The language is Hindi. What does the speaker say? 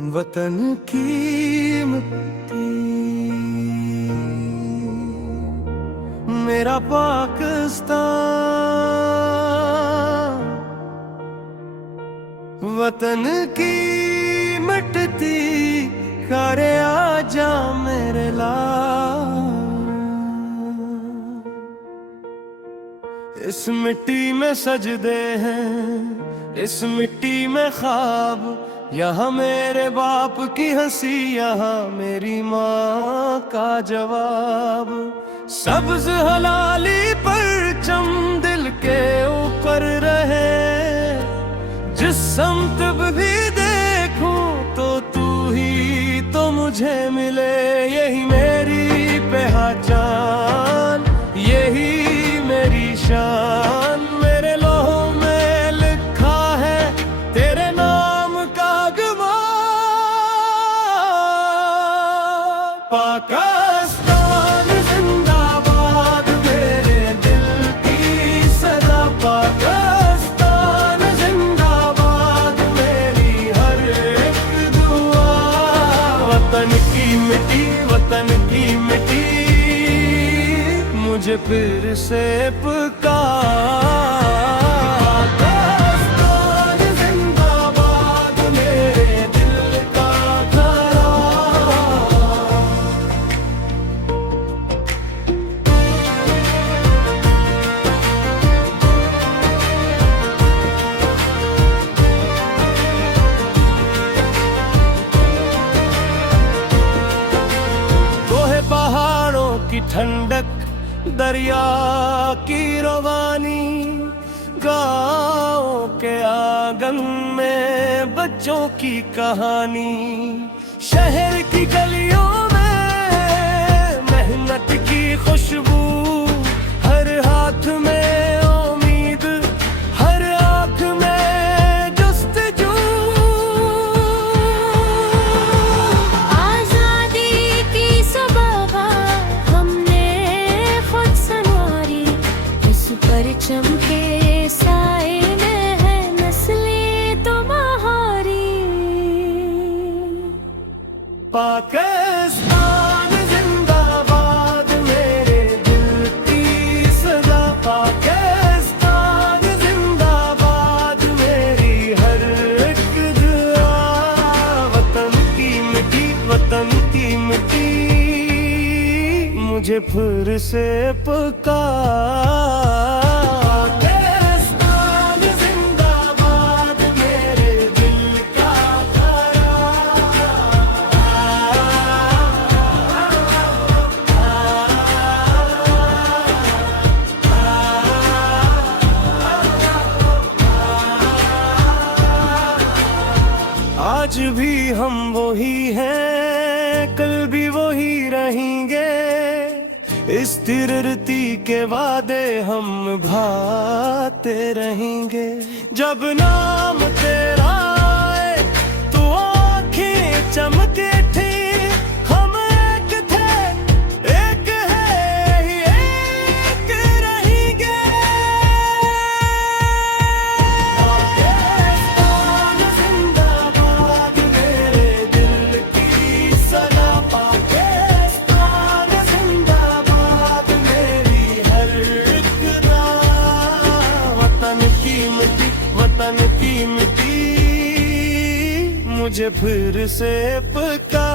वतन की मिट्टी मेरा पाकिस्तान, वतन की मिटती करे आजा मेरे लाल। इस मिट्टी में सजदे हैं, इस मिट्टी में ख्वाब, यहाँ मेरे बाप की हंसी, यहाँ मेरी माँ का जवाब। सब्ज हलाली परचम दिल के ऊपर रहे, जिस समत भी देखूं तो तू ही तो मुझे मिले। यही मेरी पहचान, यही मेरी शान, मेरे लौहों में लिखा है तेरे नाम का गवाह। पाकिस्तान जिंदाबाद मेरे दिल की सदा, पाकिस्तान जिंदाबाद मेरी हर एक दुआ। वतन की मिट्टी, वतन की मिट्टी मुझे फिर से पुकार। पाकिस्तान जिंदाबाद मेरे दिल का घरा। तोहे पहाड़ों की ठंडक, दरिया की रवानी, गाँव के आंगन में बच्चों की कहानी। शहर की गलियों में मेहनत की खुशबू, हर हाथ में उम्मीद, हर आँख में जुस्तजू। आजादी की सबक हमने खुद संवारी, इस परचम के साए में है नस्लें तुम्हारी। पाकिस्तान जिंदाबाद मेरे दिल की सदा, पाकिस्तान जिंदाबाद मेरी हर एक दुआ। वतन की मिट्टी, वतन की मिट्टी मुझे फिर से पुकार। पाकिस्तान जिंदाबाद मेरे दिल का घरा। आज भी हम वही हैं, कल भी वही रहेंगे। इस धरती के वादे हम निभाते रहेंगे। जब नाम तेरा आए तो आँखें चमके थी, हम एक थे, एक है, एक रहेंगे। पाकिस्तान जिंदाबाद मेरे दिल की सदा, पाकिस्तान जिंदाबाद मेरी हर एक राह। वतन की मिट्टी, वतन की मिट्टी मुझे फिर से पुकार।